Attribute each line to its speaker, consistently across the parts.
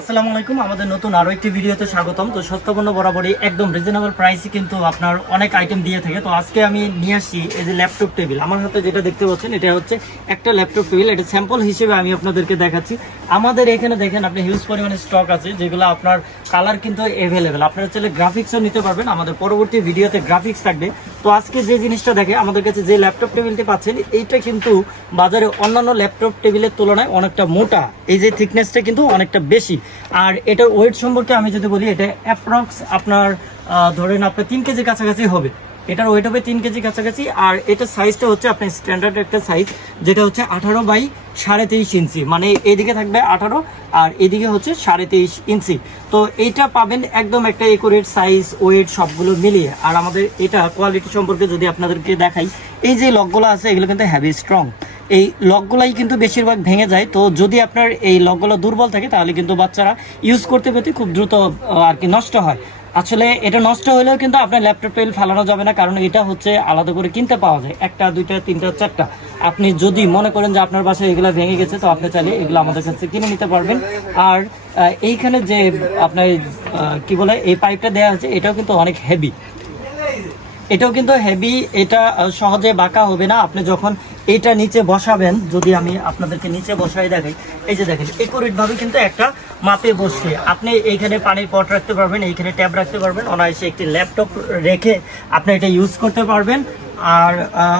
Speaker 1: আসসালামু আলাইকুম, আমাদের নতুন আরও একটি ভিডিওতে স্বাগতম। তো সস্তাপন্ন বরাবরই একদম রিজনেবল প্রাইসে কিন্তু আপনার অনেক আইটেম দিয়ে থাকে। তো আজকে আমি নিয়ে আসছি এই যে ল্যাপটপ টেবিল আমার হাতে যেটা দেখতে পাচ্ছেন, এটা হচ্ছে একটা ল্যাপটপ টেবিল এটা স্যাম্পল হিসেবে আমি আপনাদেরকে দেখাচ্ছি। আমাদের এখানে দেখেন, আপনি হিউজ পরিমাণে স্টক আছে, যেগুলো আপনার কালার কিন্তু অ্যাভেলেবেল আপনারা চাইলে গ্রাফিক্সও নিতে পারবেন। আমাদের পরবর্তী ভিডিওতে গ্রাফিক্স থাকবে। তো আজকে যে জিনিসটা দেখে আমাদের কাছে যে ল্যাপটপ টেবিলটি পাচ্ছেন, এইটা কিন্তু বাজারে অন্যান্য ল্যাপটপ টেবিলের তুলনায় অনেকটা মোটা। এই যে থিকনেসটা কিন্তু অনেকটা বেশি। আর এটার ওয়েট সম্পর্কে আমি যদি বলি, এটা অ্যাপ্রক্স আপনার ধরেন আপনার তিন কেজির কাছাকাছি হবে। এটার ওয়েট হবে তিন কেজি কাছাকাছি, আর এটার সাইজটা হচ্ছে আপনার স্ট্যান্ডার্ড একটা সাইজ যেটা হচ্ছে আঠারো বাই সাড়ে তেইশ ইঞ্চি। মানে এদিকে থাকবে আঠারো, আর এদিকে হচ্ছে সাড়ে তেইশ ইঞ্চি। তো এইটা পাবেন একদম একটা একুরেট সাইজ ওয়েট সবগুলো মিলিয়ে। আর আমাদের এটা কোয়ালিটি সম্পর্কে যদি আপনাদেরকে দেখাই, এই যে লকগুলো আছে, এগুলো কিন্তু হ্যাভি স্ট্রং এই লকগুলাই কিন্তু বেশিরভাগ ভেঙে যায়। তো যদি আপনার এই লকগুলো দুর্বল থাকে, তাহলে কিন্তু বাচ্চারা ইউজ করতে পেতে খুব দ্রুত আর কি নষ্ট হয়। আসলে এটা নষ্ট হলেও কিন্তু আপনার ল্যাপটপ ফেলানো যাবে না, কারণ এটা হচ্ছে আলাদা করে কিনতে পাওয়া যায়। একটা, দুইটা, তিনটা, চারটা। আপনি যদি মনে করেন যে আপনার বাসায় এগুলো ভেঙে গেছে, তো আপনি চাইলে এগুলো আমাদের কাছে কিনে নিতে পারবেন। আর এইখানে যে আপনার কি বলে, এই পাইপটা দেওয়া আছে, এটাও কিন্তু অনেক হেভি এটাও কিন্তু হেভি এটা সহজে বাঁকা হবে না। আপনি যখন এটা নিচে বসাবেন, যদি আমি আপনাদেরকে নিচে বসাই দেখাই। এই যে দেখেন একুরেট ভাবে কিন্তু একটা মাপে বসছে। আপনি এইখানে পানির পট রাখতে পারবেন, এইখানে ট্যাব রাখতে পারবেন, অনায়াসে একটি ল্যাপটপ রেখে আপনি এটা ইউজ করতে পারবেন। আর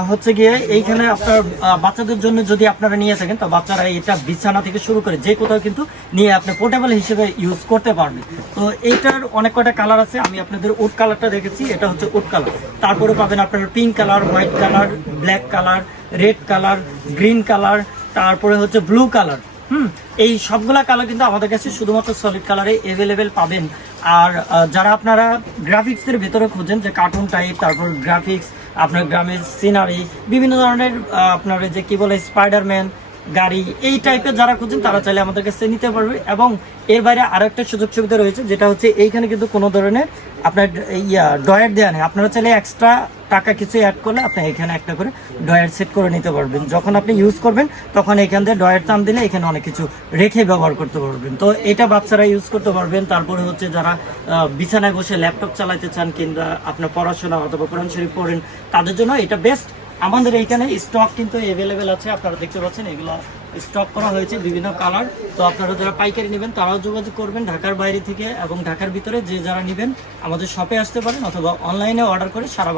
Speaker 1: হচ্ছে গিয়ে এইখানে আপনার বাচ্চাদের জন্য যদি আপনারা নিয়ে থাকেন, তো বাচ্চারা এটা বিছানা থেকে শুরু করে যে কোথাও কিন্তু নিয়ে আপনি পোর্টেবল হিসেবে ইউজ করতে পারবেন। তো এইটার অনেক কয়টা কালার আছে, আমি আপনাদের উড কালারটা দেখেছি, এটা হচ্ছে উড কালার তারপরে পাবেন আপনার pink colour white colour black colour red colour green colour তারপরে হচ্ছে ব্লু কালার হুম, এই সবগুলা কালার কিন্তু আমাদের কাছে শুধুমাত্র সলিড কালারে অ্যাভেলেবেল পাবেন। আর যারা আপনারা গ্রাফিক্সের ভেতরে খোঁজেন, যে কার্টুন টাইপ তারপর গ্রাফিক্স আপনার গ্রামের সিনারি বিভিন্ন ধরনের আপনার যে কি বলে স্পাইডারম্যান গাড়ি, এই টাইপের যারা খুঁজছেন, তারা চাইলে আমাদের কাছে নিতে পারবে। এবং এর বাইরে আরও একটা সুযোগ সুবিধা রয়েছে, যেটা হচ্ছে এইখানে কিন্তু কোনো ধরনের আপনার ইয়া ডয়ার দেওয়া নেই। আপনারা চাইলে এক্সট্রা টাকা কিছু অ্যাড করলে আপনি এখানে একটা করে ডয়ার সেট করে নিতে পারবেন। যখন আপনি ইউজ করবেন, তখন এখান থেকে ডয়ার টান দিলে এখানে অনেক কিছু রেখে ব্যবহার করতে পারবেন। তো এটা বাচ্চারা ইউজ করতে পারবেন। তারপরে হচ্ছে যারা বিছানায় বসে ল্যাপটপ চালাতে চান কিংবা আপনার পড়াশোনা অথবা কোরআন শরীফ পড়েন, তাদের জন্য এটা বেস্ট আমাদের এইখানে স্টক কিন্তু অ্যাভেলেবেল আছে, আপনারা দেখতে পাচ্ছেন, এগুলো স্টক করা হয়েছে বিভিন্ন কালার তো আপনারা যারা পাইকারি নেবেন, তারাও যোগাযোগ করবেন ঢাকার বাইরে থেকে এবং ঢাকার ভিতরে যে যারা নেবেন, আমাদের শপে আসতে পারেন অথবা অনলাইনে অর্ডার করে সারা